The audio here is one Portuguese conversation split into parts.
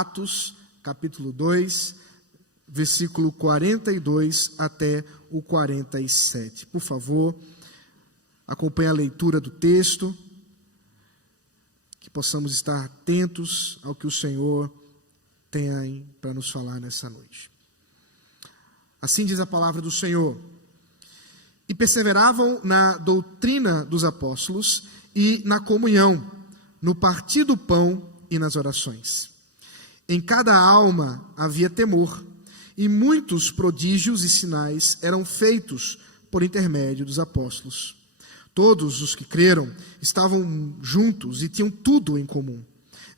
Atos, capítulo 2, versículo 42 até o 47. Por favor, acompanhe a leitura do texto, que possamos estar atentos ao que o Senhor tem para nos falar nessa noite. Assim diz a palavra do Senhor: e perseveravam na doutrina dos apóstolos e na comunhão, no partir do pão e nas orações. Em cada alma havia temor, e muitos prodígios e sinais eram feitos por intermédio dos apóstolos. Todos os que creram estavam juntos e tinham tudo em comum.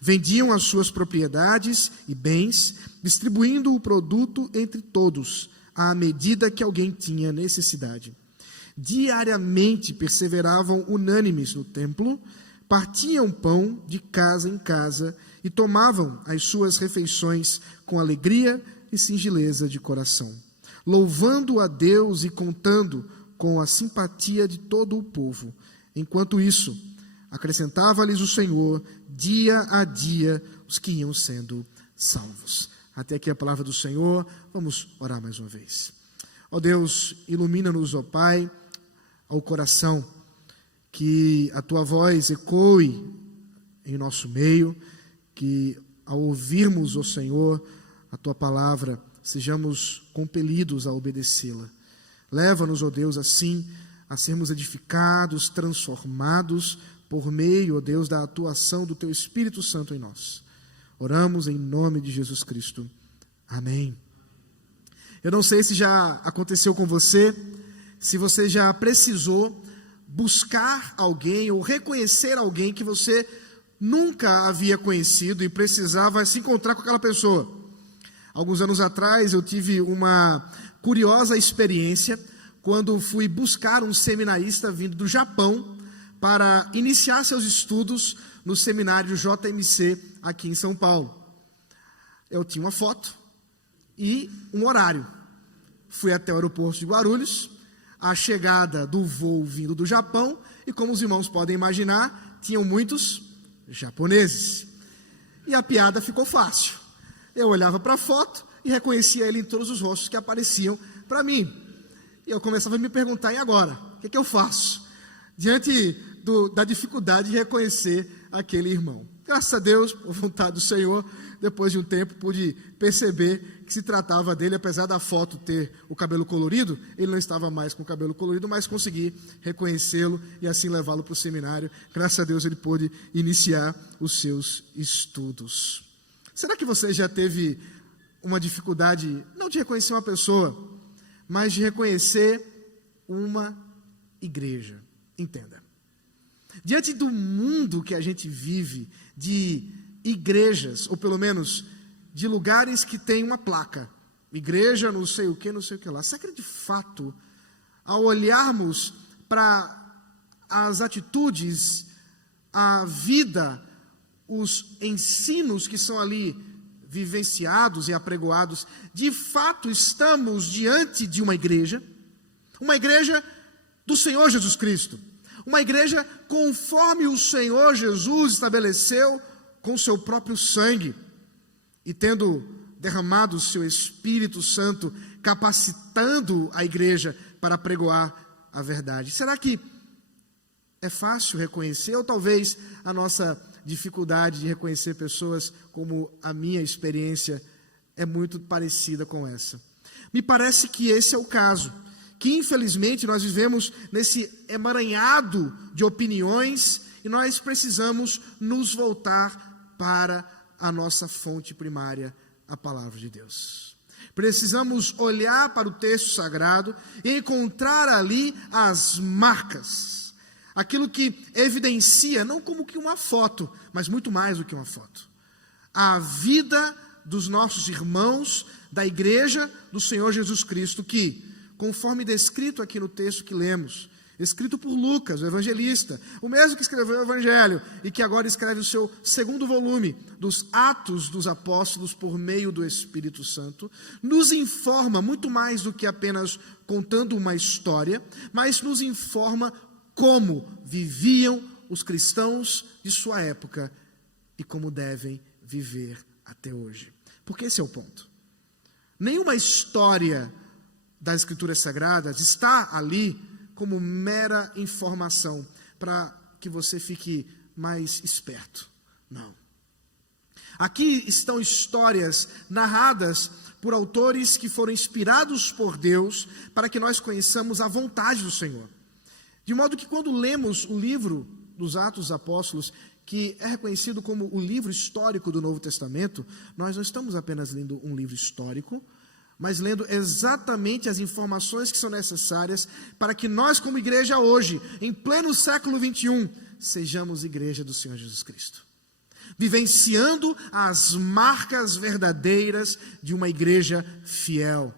Vendiam as suas propriedades e bens, distribuindo o produto entre todos, à medida que alguém tinha necessidade. Diariamente perseveravam unânimes no templo, partiam pão de casa em casa e tomavam as suas refeições com alegria e singeleza de coração, louvando a Deus e contando com a simpatia de todo o povo. Enquanto isso, acrescentava-lhes o Senhor, dia a dia, os que iam sendo salvos. Até aqui a palavra do Senhor. Vamos orar mais uma vez. Ó Deus, ilumina-nos, ó Pai, ao coração, que a Tua voz ecoe em nosso meio, que ao ouvirmos, ó Senhor, a Tua palavra, sejamos compelidos a obedecê-la. Leva-nos, ó Deus, assim, a sermos edificados, transformados, por meio, ó Deus, da atuação do Teu Espírito Santo em nós. Oramos em nome de Jesus Cristo. Amém. Eu não sei se já aconteceu com você, se você já precisou buscar alguém ou reconhecer alguém que você nunca havia conhecido e precisava se encontrar com aquela pessoa. Alguns anos atrás eu tive uma curiosa experiência quando fui buscar um seminarista vindo do Japão para iniciar seus estudos no seminário JMC aqui em São Paulo. Eu tinha uma foto e um horário. Fui até o aeroporto de Guarulhos, a chegada do voo vindo do Japão, e como os irmãos podem imaginar, tinham muitos japoneses. E a piada ficou fácil. Eu olhava para a foto e reconhecia ele em todos os rostos que apareciam para mim. E eu começava a me perguntar: e agora? O que eu faço? Diante da dificuldade de reconhecer aquele irmão. Graças a Deus, por vontade do Senhor, depois de um tempo pude perceber que se tratava dele. Apesar da foto ter o cabelo colorido, ele não estava mais com o cabelo colorido, mas consegui reconhecê-lo e assim levá-lo para o seminário. Graças a Deus ele pôde iniciar os seus estudos. Será que você já teve uma dificuldade, não de reconhecer uma pessoa, mas de reconhecer uma igreja? Entenda. Diante do mundo que a gente vive, de igrejas, ou pelo menos de lugares que tem uma placa, igreja não sei o que lá, será que de fato, ao olharmos para as atitudes, a vida, os ensinos que são ali vivenciados e apregoados, de fato estamos diante de uma igreja do Senhor Jesus Cristo, uma igreja conforme o Senhor Jesus estabeleceu com seu próprio sangue, e tendo derramado o seu Espírito Santo, capacitando a igreja para pregoar a verdade. Será que é fácil reconhecer, ou talvez a nossa dificuldade de reconhecer pessoas, como a minha experiência, é muito parecida com essa? Me parece que esse é o caso, que infelizmente nós vivemos nesse emaranhado de opiniões e nós precisamos nos voltar para a nossa fonte primária, a palavra de Deus. Precisamos olhar para o texto sagrado e encontrar ali as marcas, aquilo que evidencia, não como que uma foto, mas muito mais do que uma foto, a vida dos nossos irmãos da igreja do Senhor Jesus Cristo, que, conforme descrito aqui no texto que lemos, escrito por Lucas, o evangelista, o mesmo que escreveu o Evangelho e que agora escreve o seu segundo volume dos Atos dos Apóstolos por meio do Espírito Santo, nos informa muito mais do que apenas contando uma história, mas nos informa como viviam os cristãos de sua época e como devem viver até até hoje. Porque esse é o ponto. Nenhuma história das Escrituras Sagradas está ali como mera informação para que você fique mais esperto. Não. Aqui estão histórias narradas por autores que foram inspirados por Deus para que nós conheçamos a vontade do Senhor. De modo que quando lemos o livro dos Atos dos Apóstolos, que é reconhecido como o livro histórico do Novo Testamento, nós não estamos apenas lendo um livro histórico, mas lendo exatamente as informações que são necessárias para que nós, como igreja hoje, em pleno século XXI, sejamos igreja do Senhor Jesus Cristo, vivenciando as marcas verdadeiras de uma igreja fiel.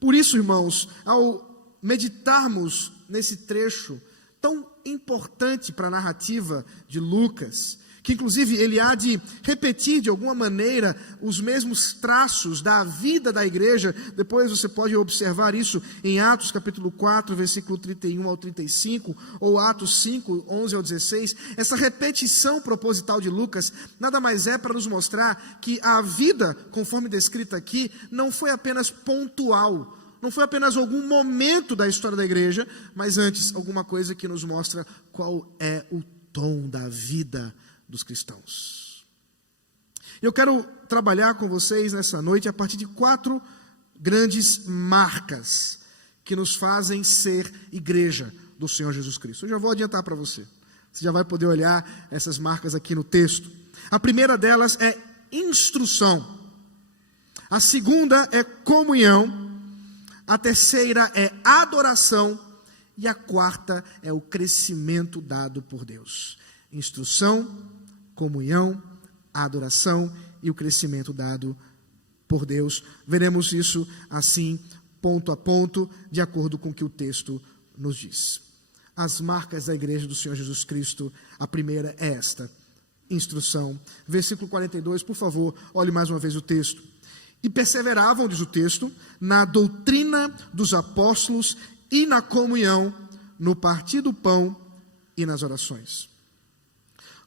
Por isso, irmãos, ao meditarmos nesse trecho tão importante para a narrativa de Lucas, que inclusive ele há de repetir de alguma maneira os mesmos traços da vida da igreja. Depois você pode observar isso em Atos capítulo 4, versículo 31 ao 35, ou Atos 5, 11 ao 16. Essa repetição proposital de Lucas nada mais é para nos mostrar que a vida, conforme descrita aqui, não foi apenas pontual, não foi apenas algum momento da história da igreja, mas antes alguma coisa que nos mostra qual é o tom da vida dos cristãos. Eu quero trabalhar com vocês nessa noite a partir de 4 grandes marcas que nos fazem ser igreja do Senhor Jesus Cristo. Eu já vou adiantar para você. Você já vai poder olhar essas marcas aqui no texto. A primeira delas é instrução. A segunda é comunhão. A terceira é adoração. E a quarta é o crescimento dado por Deus. Instrução, comunhão, adoração e o crescimento dado por Deus. Veremos isso assim, ponto a ponto, de acordo com o que o texto nos diz. As marcas da igreja do Senhor Jesus Cristo, a primeira é esta, instrução. Versículo 42, por favor, olhe mais uma vez o texto. E perseveravam, diz o texto, na doutrina dos apóstolos e na comunhão, no partir do pão e nas orações.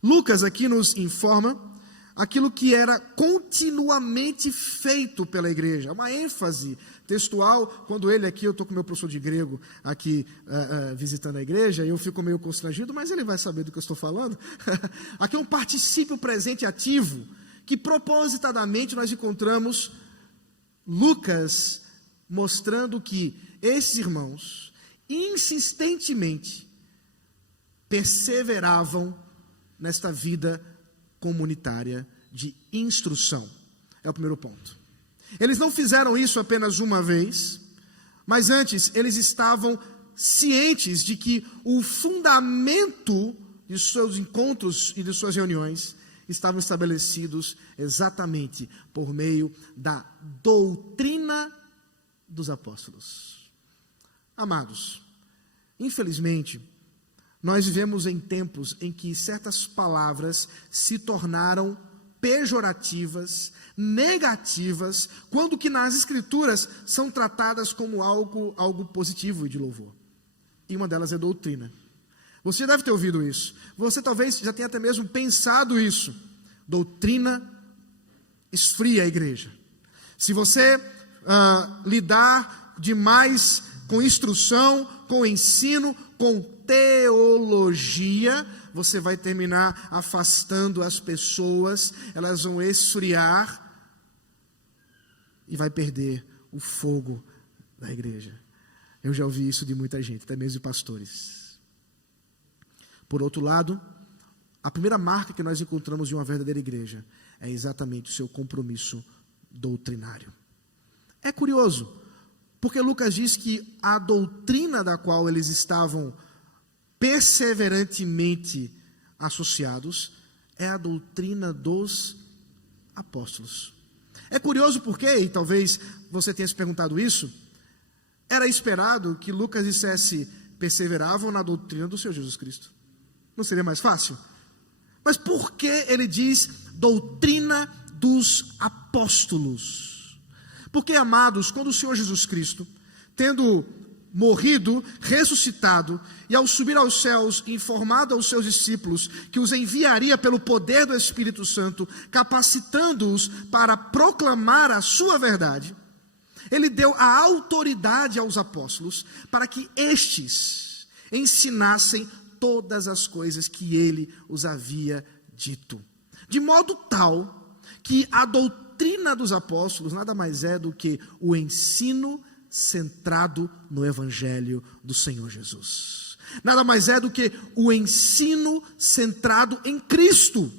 Lucas aqui nos informa aquilo que era continuamente feito pela igreja, uma ênfase textual. Quando ele aqui, eu estou com o meu professor de grego aqui visitando a igreja, e eu fico meio constrangido, mas ele vai saber do que eu estou falando. Aqui é um particípio presente ativo, que propositadamente nós encontramos Lucas mostrando que esses irmãos insistentemente perseveravam nesta vida comunitária de instrução. É o primeiro ponto. Eles não fizeram isso apenas uma vez, mas antes eles estavam cientes de que o fundamento de seus encontros e de suas reuniões estavam estabelecidos exatamente por meio da doutrina dos apóstolos. Amados, infelizmente, nós vivemos em tempos em que certas palavras se tornaram pejorativas, negativas, quando que nas Escrituras são tratadas como algo positivo e de louvor. E uma delas é doutrina. Você deve ter ouvido isso. Você talvez já tenha até mesmo pensado isso. Doutrina esfria a igreja. Se você lidar demais com instrução, com ensino, com teologia, você vai terminar afastando as pessoas, elas vão esfriar e vai perder o fogo da igreja. Eu já ouvi isso de muita gente, até mesmo de pastores. Por outro lado, a primeira marca que nós encontramos de uma verdadeira igreja é exatamente o seu compromisso doutrinário. É curioso, porque Lucas diz que a doutrina da qual eles estavam perseverantemente associados é a doutrina dos apóstolos. É curioso porque, e talvez você tenha se perguntado isso, era esperado que Lucas dissesse: perseveravam na doutrina do Senhor Jesus Cristo. Não seria mais fácil? Mas por que ele diz doutrina dos apóstolos? Porque, amados, quando o Senhor Jesus Cristo, tendo morrido, ressuscitado, e ao subir aos céus, informado aos seus discípulos que os enviaria pelo poder do Espírito Santo, capacitando-os para proclamar a sua verdade, ele deu a autoridade aos apóstolos para que estes ensinassem todas as coisas que ele os havia dito. De modo tal que a doutrina dos apóstolos nada mais é do que o ensino centrado no Evangelho do Senhor Jesus. Nada mais é do que o ensino centrado em Cristo.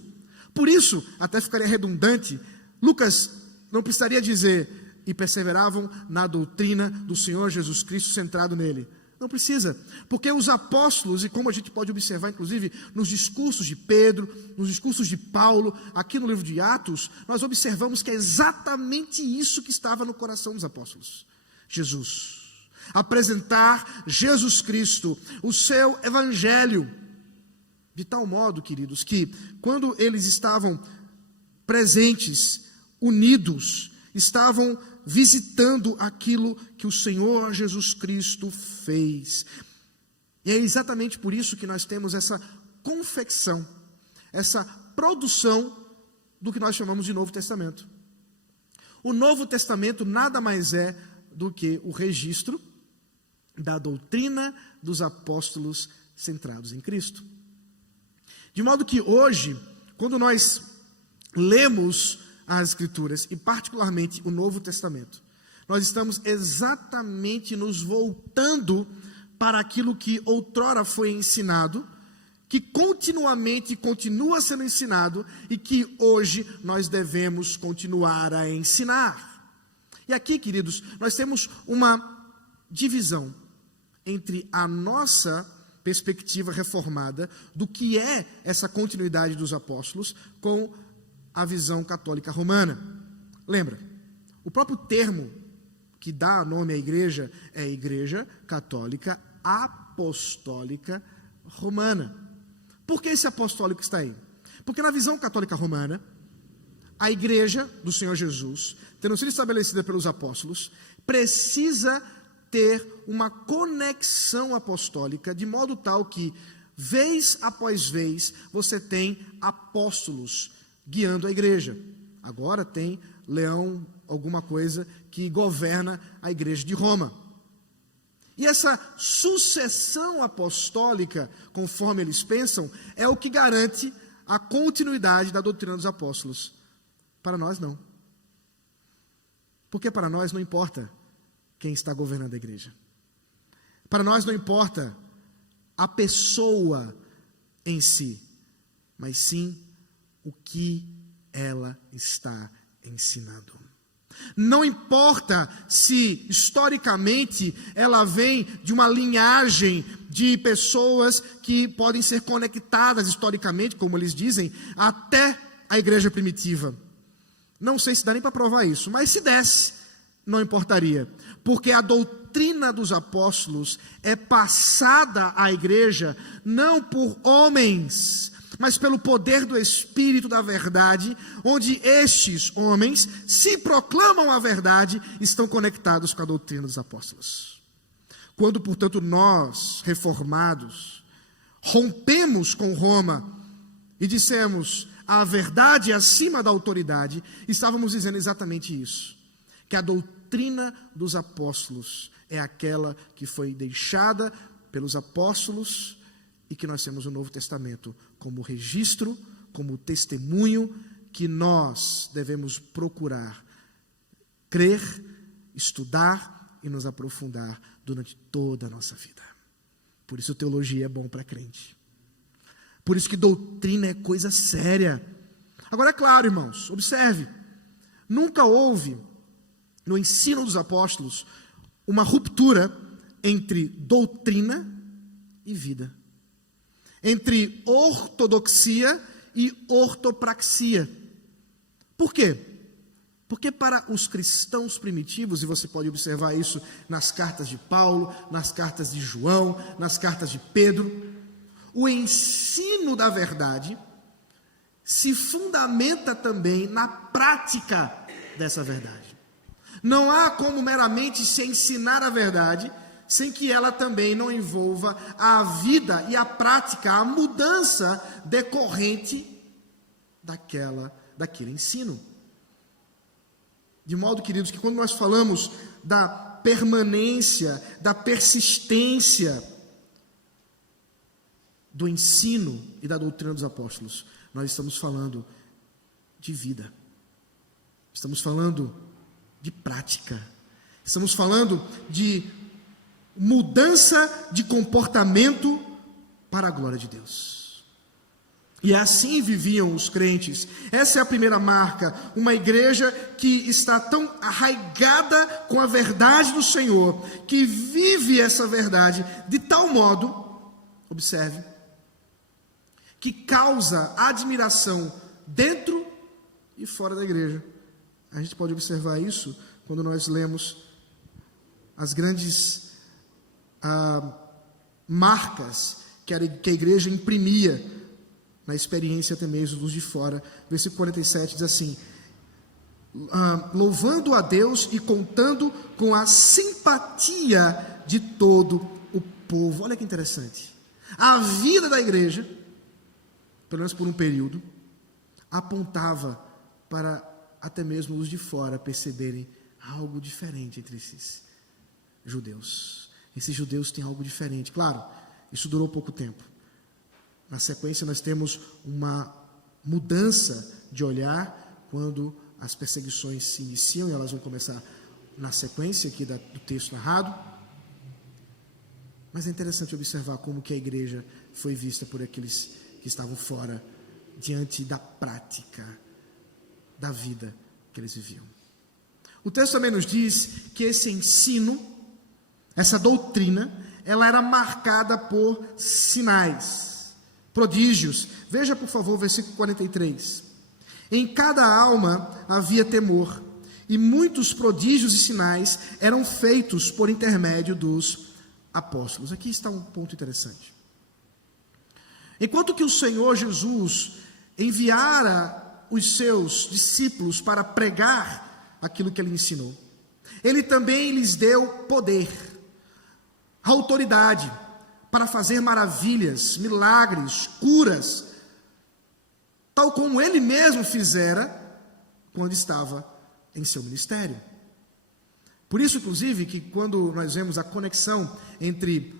Por isso, até ficaria redundante, Lucas não precisaria dizer, e perseveravam na doutrina do Senhor Jesus Cristo centrado nele. Não precisa, porque os apóstolos, e como a gente pode observar inclusive nos discursos de Pedro, nos discursos de Paulo, aqui no livro de Atos, nós observamos que é exatamente isso que estava no coração dos apóstolos. Jesus, apresentar Jesus Cristo, o seu Evangelho, de tal modo, queridos, que quando eles estavam presentes, unidos, estavam visitando aquilo que o Senhor Jesus Cristo fez. E é exatamente por isso que nós temos essa confecção, essa produção do que nós chamamos de Novo Testamento. O Novo Testamento nada mais é do que o registro da doutrina dos apóstolos centrados em Cristo. De modo que hoje, quando nós lemos as Escrituras, e particularmente o Novo Testamento, nós estamos exatamente nos voltando para aquilo que outrora foi ensinado, que continuamente continua sendo ensinado e que hoje nós devemos continuar a ensinar. E aqui, queridos, nós temos uma divisão entre a nossa perspectiva reformada do que é essa continuidade dos apóstolos com a visão católica romana. Lembra, o próprio termo que dá nome à igreja é Igreja Católica Apostólica Romana. Por que esse apostólico está aí? Porque na visão católica romana, a igreja do Senhor Jesus, tendo sido estabelecida pelos apóstolos, precisa ter uma conexão apostólica, de modo tal que, vez após vez, você tem apóstolos guiando a igreja. Agora tem Leão, alguma coisa que governa a igreja de Roma. E essa sucessão apostólica, conforme eles pensam, é o que garante a continuidade da doutrina dos apóstolos. Para nós não. Porque para nós não importa quem está governando a igreja. Para nós não importa a pessoa em si, mas sim o que ela está ensinando. Não importa se historicamente ela vem de uma linhagem de pessoas que podem ser conectadas historicamente, como eles dizem, até a igreja primitiva. Não sei se dá nem para provar isso, mas se desse, não importaria, porque a doutrina dos apóstolos é passada à igreja não por homens, mas pelo poder do Espírito da verdade, onde estes homens, se proclamam a verdade, estão conectados com a doutrina dos apóstolos. Quando, portanto, nós, reformados, rompemos com Roma e dissemos a verdade acima da autoridade, estávamos dizendo exatamente isso, que a doutrina dos apóstolos é aquela que foi deixada pelos apóstolos e que nós temos o Novo Testamento como registro, como testemunho que nós devemos procurar crer, estudar e nos aprofundar durante toda a nossa vida. Por isso teologia é bom para crente. Por isso que doutrina é coisa séria. Agora é claro, irmãos, observe, nunca houve no ensino dos apóstolos uma ruptura entre doutrina e vida, entre ortodoxia e ortopraxia. Por quê? Porque para os cristãos primitivos, e você pode observar isso nas cartas de Paulo, nas cartas de João, nas cartas de Pedro, o ensino da verdade se fundamenta também na prática dessa verdade. Não há como meramente se ensinar a verdade sem que ela também não envolva a vida e a prática, a mudança decorrente daquele ensino. De modo, queridos, que quando nós falamos da permanência, da persistência do ensino e da doutrina dos apóstolos, nós estamos falando de vida. Estamos falando de prática. Estamos falando de mudança de comportamento para a glória de Deus. E assim viviam os crentes. Essa é a primeira marca, uma igreja que está tão arraigada com a verdade do Senhor, que vive essa verdade de tal modo, observe, que causa admiração dentro e fora da igreja. A gente pode observar isso quando nós lemos as grandes marcas que a igreja imprimia na experiência até mesmo dos de fora. Versículo 47 diz assim: louvando a Deus e contando com a simpatia de todo o povo. Olha que interessante. A vida da igreja, pelo menos por um período, apontava para até mesmo os de fora perceberem algo diferente entre esses judeus. Esses judeus têm algo diferente. Claro, isso durou pouco tempo. Na sequência nós temos uma mudança de olhar quando as perseguições se iniciam, e elas vão começar na sequência aqui do texto narrado. Mas é interessante observar como que a igreja foi vista por aqueles que estavam fora, diante da prática da vida que eles viviam. O texto também nos diz que esse ensino, essa doutrina, ela era marcada por sinais, prodígios. Veja, por favor, o versículo 43. Em cada alma havia temor, e muitos prodígios e sinais eram feitos por intermédio dos apóstolos. Aqui está um ponto interessante. Enquanto que o Senhor Jesus enviara os seus discípulos para pregar aquilo que ele ensinou, ele também lhes deu poder, autoridade para fazer maravilhas, milagres, curas, tal como ele mesmo fizera quando estava em seu ministério. Por isso, inclusive, que quando nós vemos a conexão entre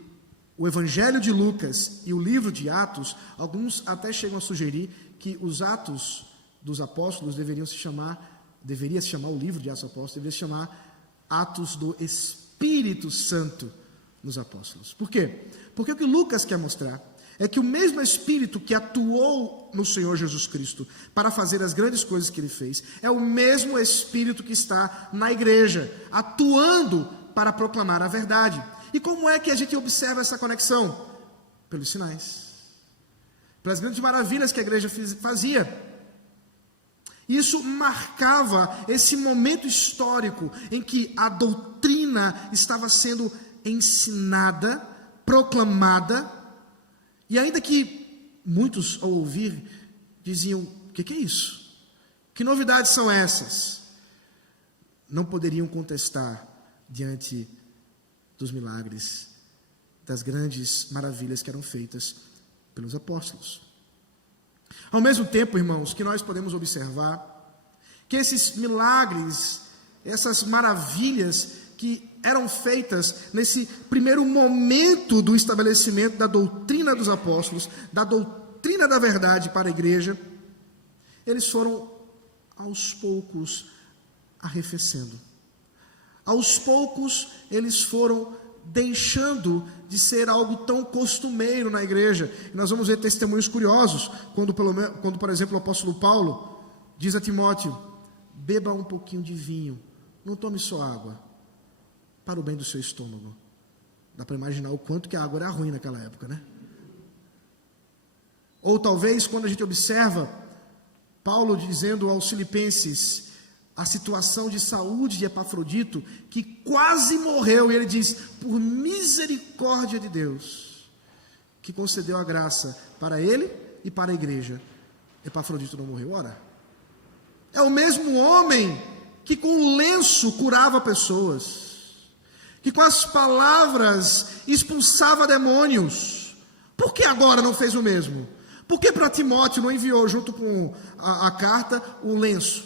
o Evangelho de Lucas e o livro de Atos, alguns até chegam a sugerir que os Atos dos Apóstolos deveria se chamar o livro de Atos dos Apóstolos, deveria se chamar Atos do Espírito Santo nos Apóstolos. Por quê? Porque o que Lucas quer mostrar é que o mesmo Espírito que atuou no Senhor Jesus Cristo para fazer as grandes coisas que ele fez, é o mesmo Espírito que está na igreja, atuando para proclamar a verdade. E como é que a gente observa essa conexão? Pelos sinais, pelas grandes maravilhas que a igreja fazia. Isso marcava esse momento histórico em que a doutrina estava sendo ensinada, proclamada, e ainda que muitos, ao ouvir, diziam: o que é isso? Que novidades são essas? Não poderiam contestar diante dos milagres, das grandes maravilhas que eram feitas pelos apóstolos. Ao mesmo tempo, irmãos, que nós podemos observar que esses milagres, essas maravilhas que eram feitas nesse primeiro momento do estabelecimento da doutrina dos apóstolos, da doutrina da verdade para a igreja, eles foram aos poucos arrefecendo. Aos poucos eles foram deixando de ser algo tão costumeiro na igreja. E nós vamos ver testemunhos curiosos, quando, por exemplo, o apóstolo Paulo diz a Timóteo: beba um pouquinho de vinho, não tome só água, para o bem do seu estômago. Dá para imaginar o quanto que a água era ruim naquela época, né? Ou talvez quando a gente observa Paulo dizendo aos filipenses a situação de saúde de Epafrodito, que quase morreu, e ele diz: por misericórdia de Deus, que concedeu a graça para ele e para a igreja, Epafrodito não morreu. Ora, é o mesmo homem que com lenço curava pessoas, que com as palavras expulsava demônios. Por que agora não fez o mesmo? Por que para Timóteo não enviou junto com a carta o lenço?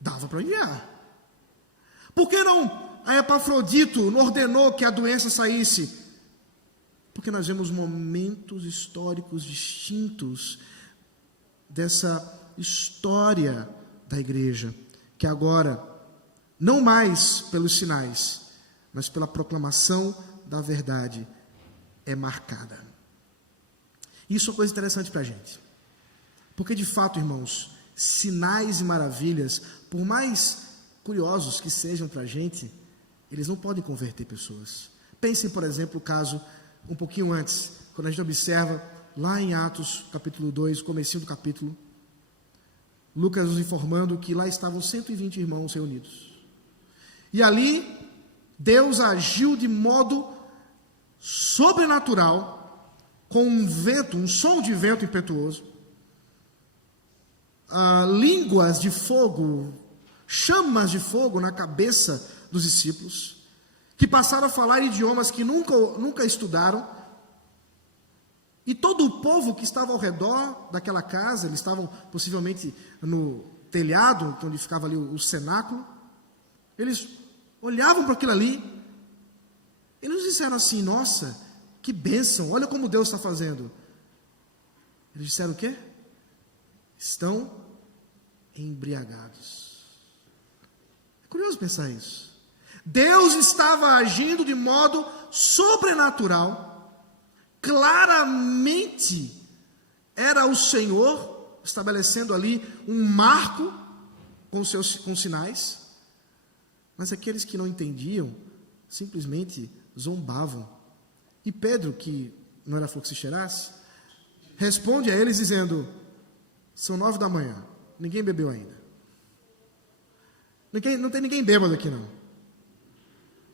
Dava para enviar. Por que não a Epafrodito não ordenou que a doença saísse? Porque nós vemos momentos históricos distintos dessa história da igreja, que agora, não mais pelos sinais, mas pela proclamação da verdade, é marcada. Isso é uma coisa interessante para a gente. Porque, de fato, irmãos, sinais e maravilhas, por mais curiosos que sejam para a gente, eles não podem converter pessoas. Pensem, por exemplo, o caso um pouquinho antes, quando a gente observa lá em Atos, capítulo 2, comecinho do capítulo, Lucas nos informando que lá estavam 120 irmãos reunidos. E ali, Deus agiu de modo sobrenatural, com um vento, um som de vento impetuoso, línguas de fogo, chamas de fogo na cabeça dos discípulos, que passaram a falar idiomas que nunca estudaram, e todo o povo que estava ao redor daquela casa, eles estavam possivelmente no telhado, onde ficava ali o cenáculo, eles olhavam para aquilo ali, e eles disseram assim: nossa, que bênção, olha como Deus está fazendo. Eles disseram o quê? Estão embriagados. É curioso pensar isso. Deus estava agindo de modo sobrenatural, claramente era o Senhor estabelecendo ali um marco com sinais, mas aqueles que não entendiam simplesmente zombavam. E Pedro, que não era flor que se cheirasse, responde a eles dizendo: são 9 da manhã, ninguém bebeu ainda. Não tem ninguém bêbado aqui não.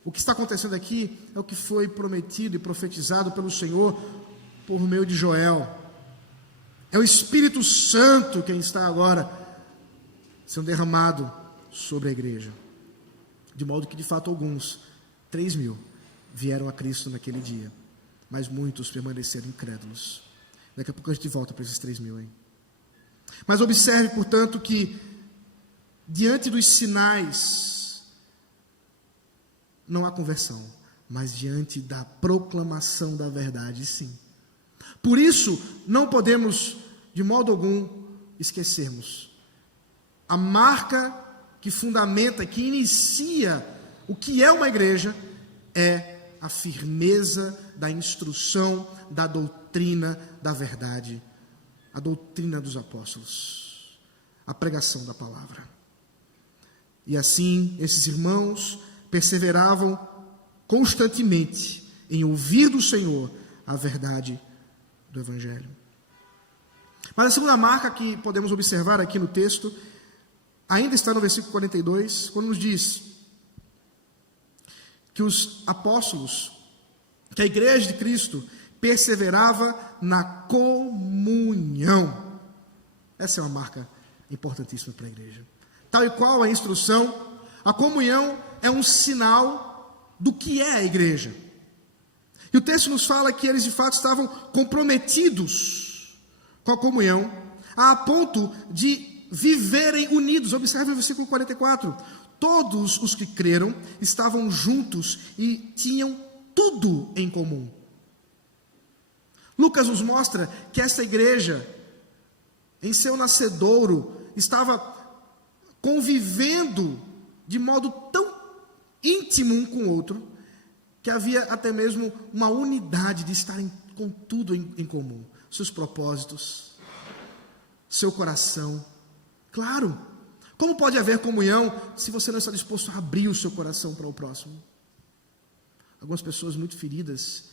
O que está acontecendo aqui é o que foi prometido e profetizado pelo Senhor por meio de Joel. É o Espírito Santo quem está agora sendo derramado sobre a igreja. De modo que, de fato, alguns, 3.000, vieram a Cristo naquele dia, mas muitos permaneceram incrédulos. Daqui a pouco a gente volta para esses 3.000, hein? Mas observe, portanto, que diante dos sinais não há conversão, mas diante da proclamação da verdade, sim. Por isso, não podemos, de modo algum, esquecermos a marca que fundamenta, que inicia o que é uma igreja, é a firmeza da instrução, da doutrina da verdade, a doutrina dos apóstolos, a pregação da palavra. E assim, esses irmãos perseveravam constantemente em ouvir do Senhor a verdade do Evangelho. Mas a segunda marca que podemos observar aqui no texto, ainda está no versículo 42, quando nos diz que os apóstolos, que a igreja de Cristo perseverava na comunhão. Essa é uma marca importantíssima para a igreja. Tal e qual a instrução, a comunhão é um sinal do que é a igreja. E o texto nos fala que eles de fato estavam comprometidos com a comunhão, a ponto de viverem unidos. Observe o versículo 44. Todos os que creram estavam juntos e tinham tudo em comum. Lucas nos mostra que essa igreja, em seu nascedouro, estava convivendo de modo tão íntimo um com o outro, que havia até mesmo uma unidade de estarem com tudo em comum. Seus propósitos, seu coração. Claro, como pode haver comunhão se você não está disposto a abrir o seu coração para o próximo? Algumas pessoas muito feridas,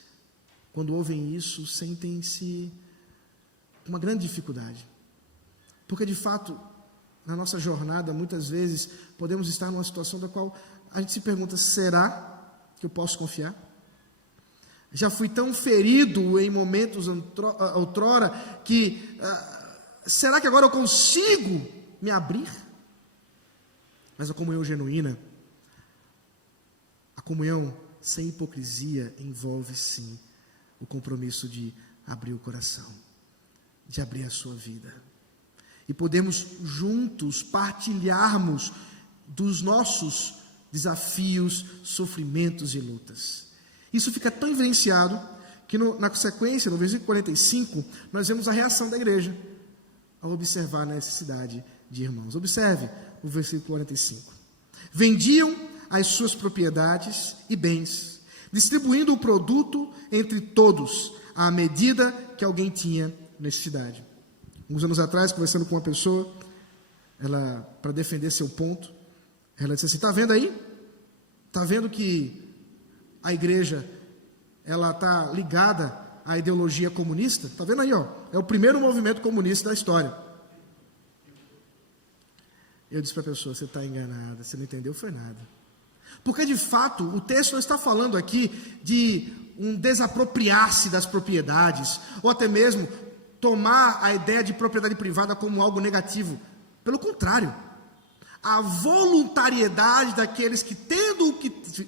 quando ouvem isso, sentem-se com uma grande dificuldade. Porque de fato, na nossa jornada, muitas vezes, podemos estar numa situação da qual a gente se pergunta: será que eu posso confiar? Já fui tão ferido em momentos outrora que será que agora eu consigo me abrir? Mas a comunhão genuína, a comunhão sem hipocrisia envolve, sim, o compromisso de abrir o coração, de abrir a sua vida. E podemos juntos partilharmos dos nossos desafios, sofrimentos e lutas. Isso fica tão evidenciado que na sequência, no versículo 45, nós vemos a reação da igreja ao observar a necessidade de irmãos. Observe o versículo 45. Vendiam as suas propriedades e bens, distribuindo o produto entre todos, à medida que alguém tinha necessidade. Uns anos atrás, conversando com uma pessoa, ela, para defender seu ponto, ela disse assim: está vendo aí? Está vendo que a igreja ela está ligada à ideologia comunista? Está vendo aí, ó? É o primeiro movimento comunista da história. Eu disse para a pessoa: você está enganada, você não entendeu, foi nada. Porque de fato, o texto não está falando aqui de um desapropriar-se das propriedades, ou até mesmo tomar a ideia de propriedade privada como algo negativo. Pelo contrário, a voluntariedade daqueles que, tendo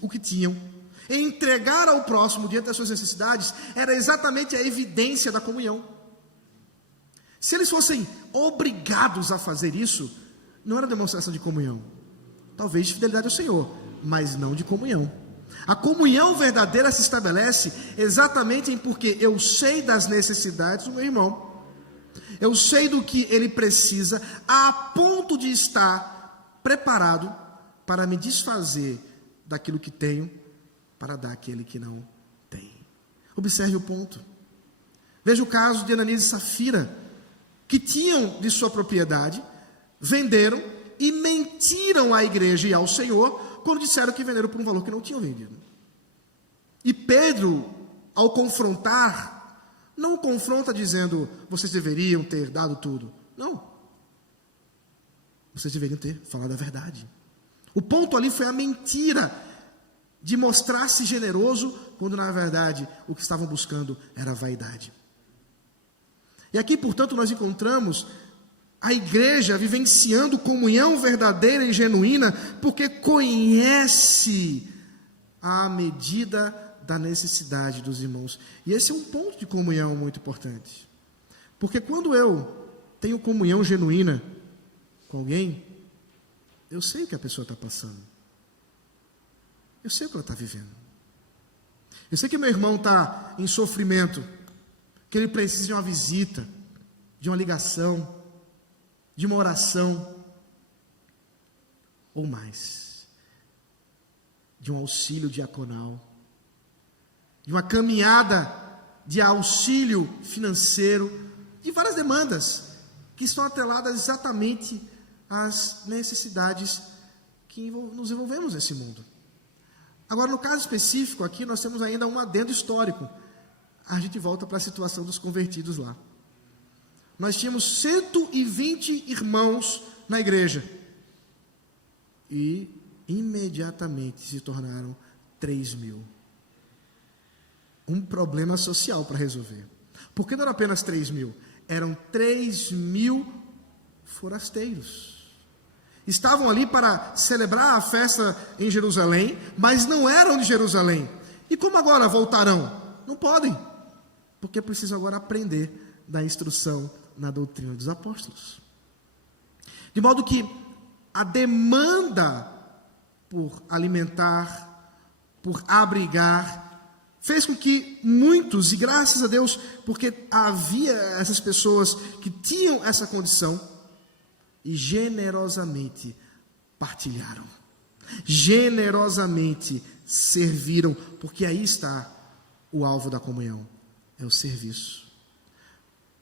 o que tinham, entregar ao próximo diante das suas necessidades, era exatamente a evidência da comunhão. Se eles fossem obrigados a fazer isso, não era demonstração de comunhão. Talvez de fidelidade ao Senhor, mas não de comunhão. A comunhão verdadeira se estabelece exatamente em porque eu sei das necessidades do meu irmão. Eu sei do que ele precisa, a ponto de estar preparado para me desfazer daquilo que tenho, para dar àquele que não tem. Observe o ponto. Veja o caso de Ananias e Safira, que tinham de sua propriedade, venderam e mentiram à igreja e ao Senhor, quando disseram que venderam por um valor que não tinham vendido. E Pedro, ao confrontar, não confronta dizendo: vocês deveriam ter dado tudo. Não. Vocês deveriam ter falado a verdade. O ponto ali foi a mentira de mostrar-se generoso, quando na verdade o que estavam buscando era a vaidade. E aqui, portanto, nós encontramos a igreja vivenciando comunhão verdadeira e genuína, porque conhece a medida da necessidade dos irmãos. E esse é um ponto de comunhão muito importante. Porque quando eu tenho comunhão genuína com alguém, eu sei o que a pessoa está passando. Eu sei o que ela está vivendo. Eu sei que meu irmão está em sofrimento, que ele precisa de uma visita, de uma ligação, de uma oração, ou mais, de um auxílio diaconal, de uma caminhada de auxílio financeiro, de várias demandas que estão atreladas exatamente às necessidades que nos envolvemos nesse mundo. Agora, no caso específico aqui, nós temos ainda um adendo histórico. A gente volta para a situação dos convertidos lá. Nós tínhamos 120 irmãos na igreja. E imediatamente se tornaram 3.000. Um problema social para resolver. Porque não eram apenas 3.000, eram 3.000 forasteiros. Estavam ali para celebrar a festa em Jerusalém, mas não eram de Jerusalém. E como agora voltarão? Não podem, porque precisam agora aprender da instrução na doutrina dos apóstolos. De modo que a demanda por alimentar, por abrigar, fez com que muitos, e graças a Deus, porque havia essas pessoas que tinham essa condição, e generosamente partilharam, generosamente serviram, porque aí está o alvo da comunhão, é o serviço.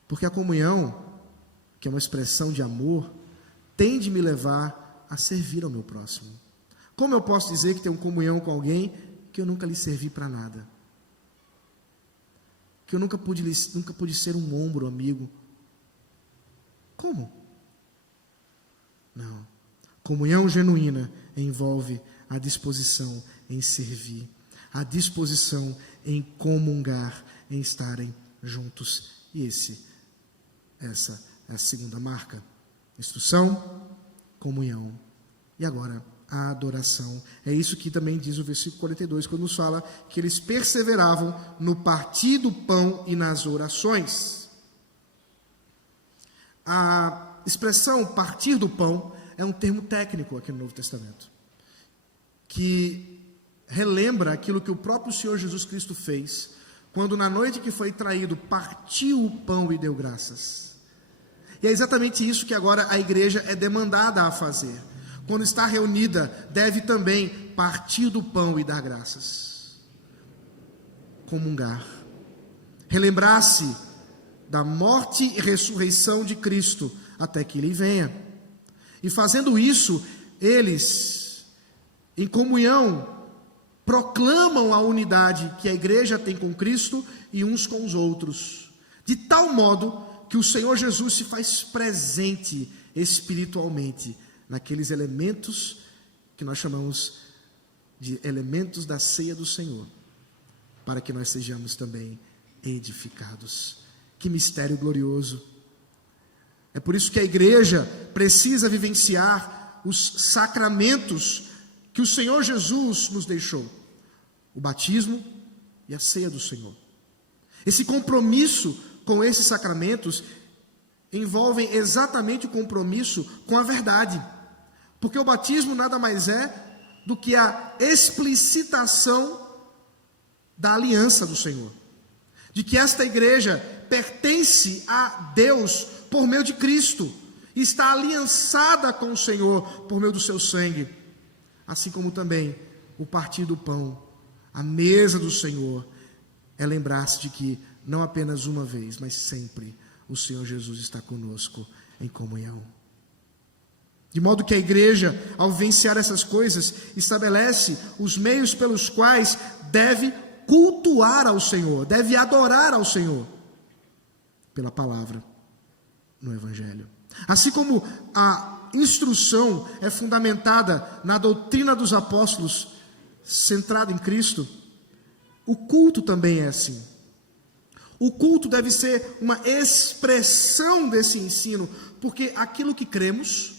Porque a comunhão, que é uma expressão de amor, tem de me levar a servir ao meu próximo. Como eu posso dizer que tenho comunhão com alguém que eu nunca lhe servi para nada? Que eu nunca pude ser um ombro amigo? Como? Não. Comunhão genuína envolve a disposição em servir, a disposição em comungar, em estarem juntos. E essa é a segunda marca. Instrução, comunhão e agora a adoração. É isso que também diz o versículo 42, quando nos fala que eles perseveravam no partir do pão e nas orações. A expressão partir do pão é um termo técnico aqui no Novo Testamento, que relembra aquilo que o próprio Senhor Jesus Cristo fez, quando na noite que foi traído, partiu o pão e deu graças. E é exatamente isso que agora a igreja é demandada a fazer. Quando está reunida, deve também partir do pão e dar graças. Comungar. Relembrar-se da morte e ressurreição de Cristo, até que Ele venha. E fazendo isso, eles, em comunhão, proclamam a unidade que a igreja tem com Cristo e uns com os outros, de tal modo que o Senhor Jesus se faz presente espiritualmente naqueles elementos que nós chamamos de elementos da ceia do Senhor, para que nós sejamos também edificados. Que mistério glorioso! É por isso que a igreja precisa vivenciar os sacramentos que o Senhor Jesus nos deixou: o batismo e a ceia do Senhor. Esse compromisso com esses sacramentos envolvem exatamente o compromisso com a verdade, porque o batismo nada mais é do que a explicitação da aliança do Senhor, de que esta igreja pertence a Deus por meio de Cristo, e está aliançada com o Senhor por meio do seu sangue, assim como também o partir do pão, a mesa do Senhor, é lembrar-se de que não apenas uma vez, mas sempre o Senhor Jesus está conosco em comunhão. De modo que a igreja, ao vivenciar essas coisas, estabelece os meios pelos quais deve cultuar ao Senhor, deve adorar ao Senhor, pela palavra, no Evangelho. Assim como a instrução é fundamentada na doutrina dos apóstolos, centrada em Cristo, o culto também é assim. O culto deve ser uma expressão desse ensino, porque aquilo que cremos,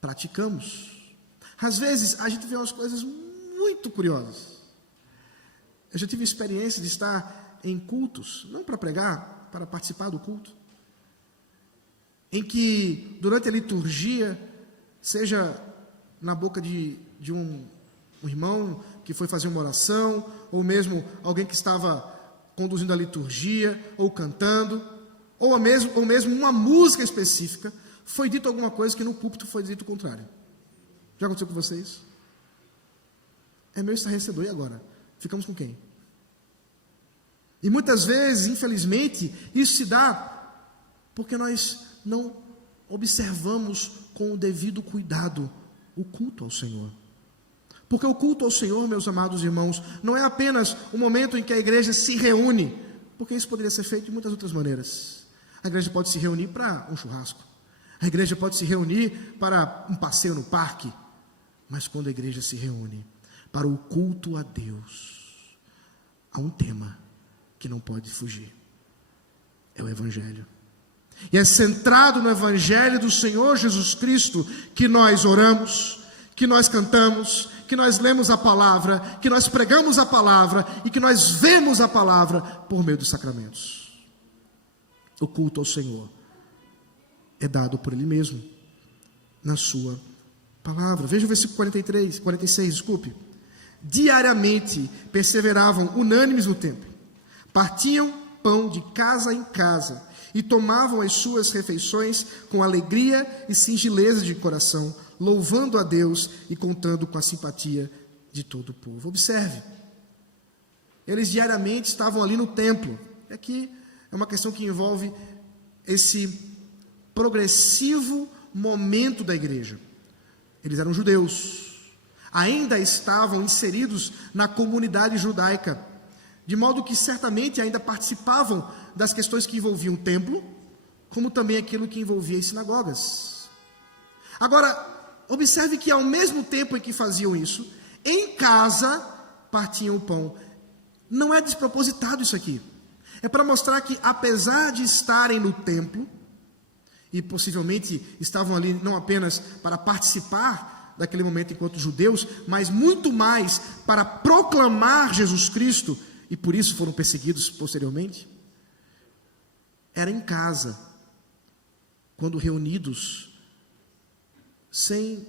praticamos. Às vezes a gente vê umas coisas muito curiosas. Eu já tive a experiência de estar em cultos, não para pregar, para participar do culto, em que durante a liturgia, seja na boca de um irmão que foi fazer uma oração, ou mesmo alguém que estava conduzindo a liturgia, ou cantando, ou mesmo uma música específica, foi dito alguma coisa que no púlpito foi dito o contrário. Já aconteceu com vocês? É meio estarrecedor. E agora? Ficamos com quem? E muitas vezes, infelizmente, isso se dá porque nós não observamos com o devido cuidado o culto ao Senhor. Porque o culto ao Senhor, meus amados irmãos, não é apenas o momento em que a igreja se reúne, porque isso poderia ser feito de muitas outras maneiras. A igreja pode se reunir para um churrasco, a igreja pode se reunir para um passeio no parque, mas quando a igreja se reúne para o culto a Deus, há um tema que não pode fugir: é o Evangelho. E é centrado no Evangelho do Senhor Jesus Cristo que nós oramos, que nós cantamos, que nós lemos a palavra, que nós pregamos a palavra e que nós vemos a palavra por meio dos sacramentos. O culto ao Senhor é dado por Ele mesmo, na sua palavra. Veja o versículo 46. Diariamente perseveravam unânimes no templo, partiam pão de casa em casa e tomavam as suas refeições com alegria e singeleza de coração, louvando a Deus e contando com a simpatia de todo o povo. Observe, eles diariamente estavam ali no templo. Aqui é uma questão que envolve esse progressivo momento da igreja. Eles eram judeus, ainda estavam inseridos na comunidade judaica, de modo que certamente ainda participavam das questões que envolviam o templo, como também aquilo que envolvia as sinagogas. Agora, observe que ao mesmo tempo em que faziam isso, em casa partiam o pão. Não é despropositado isso aqui. É para mostrar que, apesar de estarem no templo, e possivelmente estavam ali não apenas para participar daquele momento enquanto judeus, mas muito mais para proclamar Jesus Cristo, e por isso foram perseguidos posteriormente, era em casa, quando reunidos, sem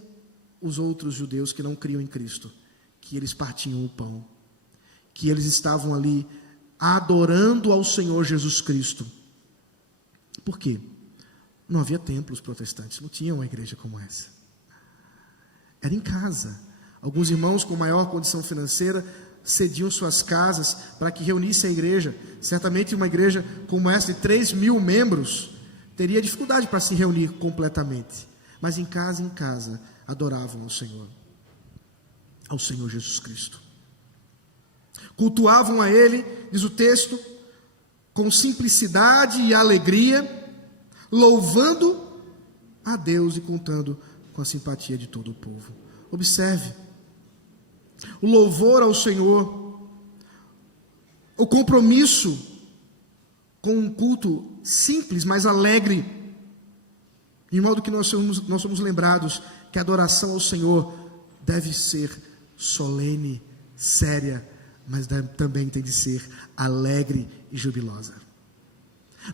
os outros judeus que não criam em Cristo, que eles partiam o pão, que eles estavam ali adorando ao Senhor Jesus Cristo. Por quê? Não havia templos protestantes, não tinha uma igreja como essa. Era em casa. Alguns irmãos com maior condição financeira cediam suas casas para que reunisse a igreja. Certamente uma igreja como essa de 3.000 membros teria dificuldade para se reunir completamente. Mas em casa, adoravam ao Senhor Jesus Cristo. Cultuavam a Ele, diz o texto, com simplicidade e alegria, louvando a Deus e contando com a simpatia de todo o povo. Observe, o louvor ao Senhor, o compromisso com um culto simples, mas alegre, de modo que nós somos lembrados que a adoração ao Senhor deve ser solene, séria, mas também tem de ser alegre e jubilosa.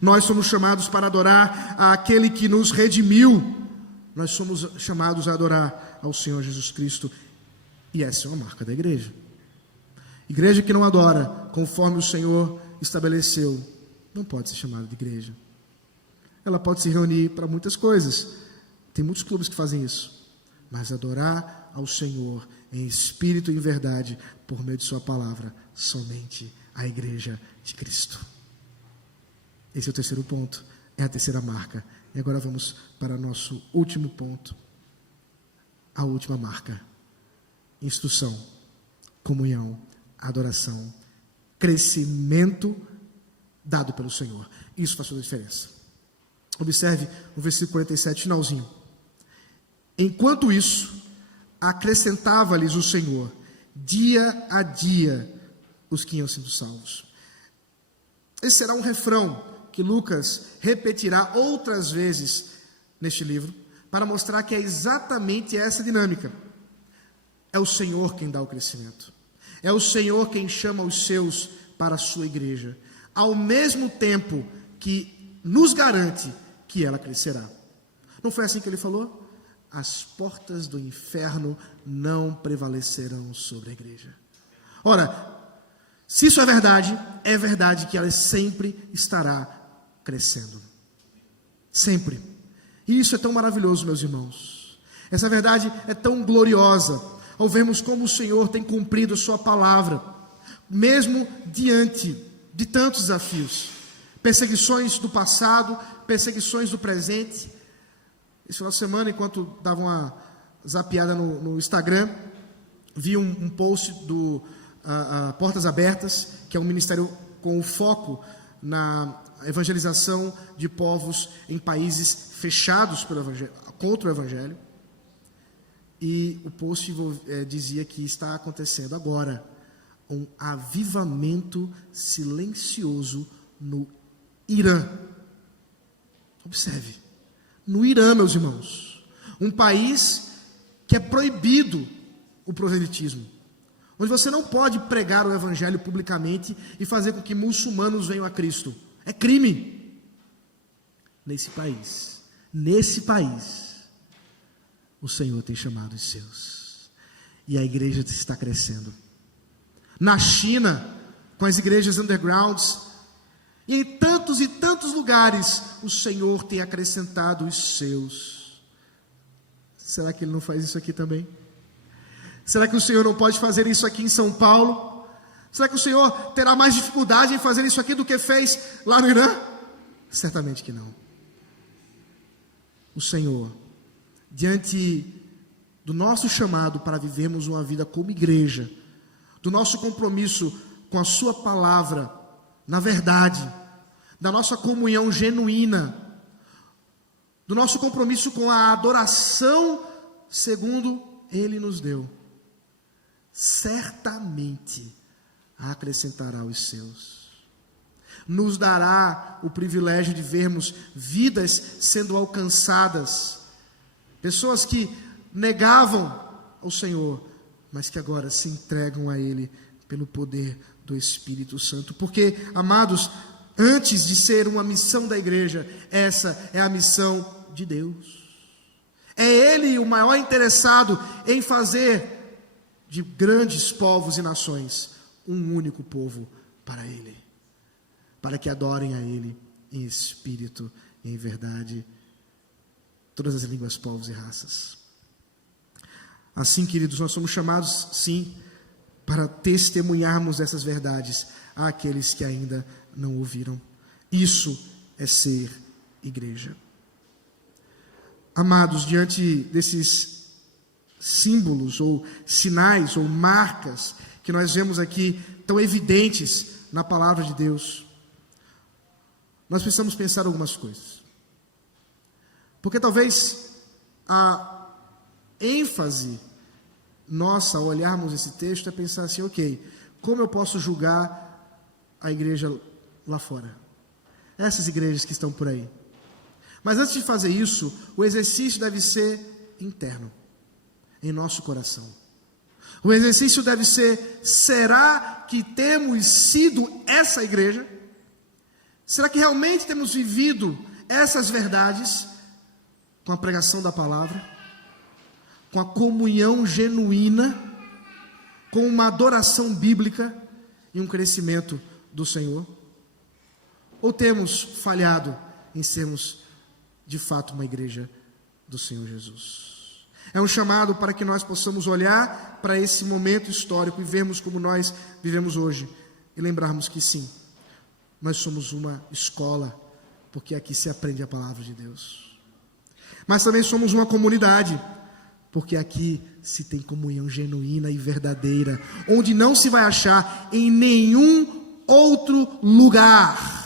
Nós somos chamados para adorar àquele que nos redimiu. Nós somos chamados a adorar ao Senhor Jesus Cristo. E essa é uma marca da igreja. Igreja que não adora conforme o Senhor estabeleceu, não pode ser chamada de igreja. Ela pode se reunir para muitas coisas. Tem muitos clubes que fazem isso. Mas adorar ao Senhor em espírito e em verdade, por meio de sua palavra, somente a igreja de Cristo. Esse é o terceiro ponto, é a terceira marca. E agora vamos para o nosso último ponto, a última marca: instrução, comunhão, adoração, crescimento dado pelo Senhor. Isso faz toda a diferença. Observe o versículo 47, finalzinho. Enquanto isso, acrescentava-lhes o Senhor, dia a dia, os que iam sendo salvos. Esse será um refrão que Lucas repetirá outras vezes neste livro, para mostrar que é exatamente essa dinâmica. É o Senhor quem dá o crescimento. É o Senhor quem chama os seus para a sua igreja, ao mesmo tempo que nos garante que ela crescerá. Não foi assim que ele falou? As portas do inferno não prevalecerão sobre a igreja. Ora, se isso é verdade que ela sempre estará crescendo. Sempre. E isso é tão maravilhoso, meus irmãos. Essa verdade é tão gloriosa, ao vermos como o Senhor tem cumprido a sua palavra, mesmo diante de tantos desafios, perseguições do passado, perseguições do presente. Esse final de semana, enquanto dava uma zapeada no Instagram, vi um post do Portas Abertas, que é um ministério com foco na evangelização de povos em países fechados pelo evangelho, contra o evangelho. E o post dizia que está acontecendo agora um avivamento silencioso no Irã. Observe, no Irã, meus irmãos, um país que é proibido o proselitismo, onde você não pode pregar o evangelho publicamente e fazer com que muçulmanos venham a Cristo. É crime. Nesse país, o Senhor tem chamado os seus. E a igreja está crescendo. Na China, com as igrejas undergrounds, e em tantos e tantos lugares, o Senhor tem acrescentado os seus. Será que Ele não faz isso aqui também? Será que o Senhor não pode fazer isso aqui em São Paulo? Será que o Senhor terá mais dificuldade em fazer isso aqui do que fez lá no Irã? Certamente que não. O Senhor, diante do nosso chamado para vivermos uma vida como igreja, do nosso compromisso com a sua palavra, na verdade, da nossa comunhão genuína, do nosso compromisso com a adoração segundo Ele nos deu, certamente acrescentará os seus. Nos dará o privilégio de vermos vidas sendo alcançadas, pessoas que negavam ao Senhor, mas que agora se entregam a Ele pelo poder do Espírito Santo. Porque, amados, antes de ser uma missão da igreja, essa é a missão de Deus. É Ele o maior interessado em fazer de grandes povos e nações um único povo para Ele, para que adorem a Ele em espírito e em verdade, todas as línguas, povos e raças. Assim, queridos, nós somos chamados, sim, para testemunharmos essas verdades àqueles que ainda não ouviram. Isso é ser igreja. Amados, diante desses símbolos ou sinais ou marcas que nós vemos aqui tão evidentes na palavra de Deus, nós precisamos pensar algumas coisas. Porque talvez a ênfase nossa ao olharmos esse texto é pensar assim, ok, como eu posso julgar a igreja lá fora? Essas igrejas que estão por aí. Mas antes de fazer isso, o exercício deve ser interno, em nosso coração. O exercício deve ser, será que temos sido essa igreja? Será que realmente temos vivido essas verdades com a pregação da palavra, com a comunhão genuína, com uma adoração bíblica e um crescimento do Senhor? Ou temos falhado em sermos de fato uma igreja do Senhor Jesus? É um chamado para que nós possamos olhar para esse momento histórico e vermos como nós vivemos hoje e lembrarmos que sim, nós somos uma escola, porque aqui se aprende a palavra de Deus. Mas também somos uma comunidade, porque aqui se tem comunhão genuína e verdadeira, onde não se vai achar em nenhum outro lugar.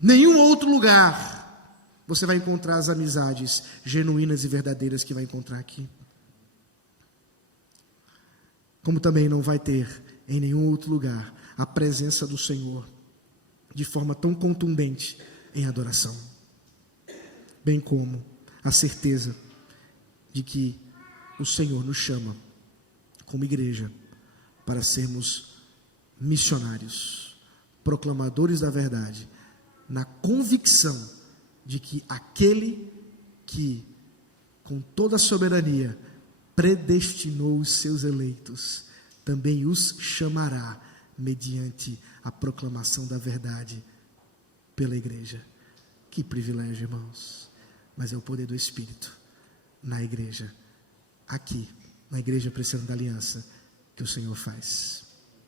Nenhum outro lugar você vai encontrar as amizades genuínas e verdadeiras que vai encontrar aqui. Como também não vai ter em nenhum outro lugar a presença do Senhor de forma tão contundente em adoração. Bem como a certeza de que o Senhor nos chama como igreja para sermos missionários, proclamadores da verdade, na convicção de que aquele que, com toda a soberania, predestinou os seus eleitos, também os chamará mediante a proclamação da verdade pela igreja. Que privilégio, irmãos! Mas é o poder do Espírito na igreja, aqui, na igreja Presbiteriana da Aliança, que o Senhor faz.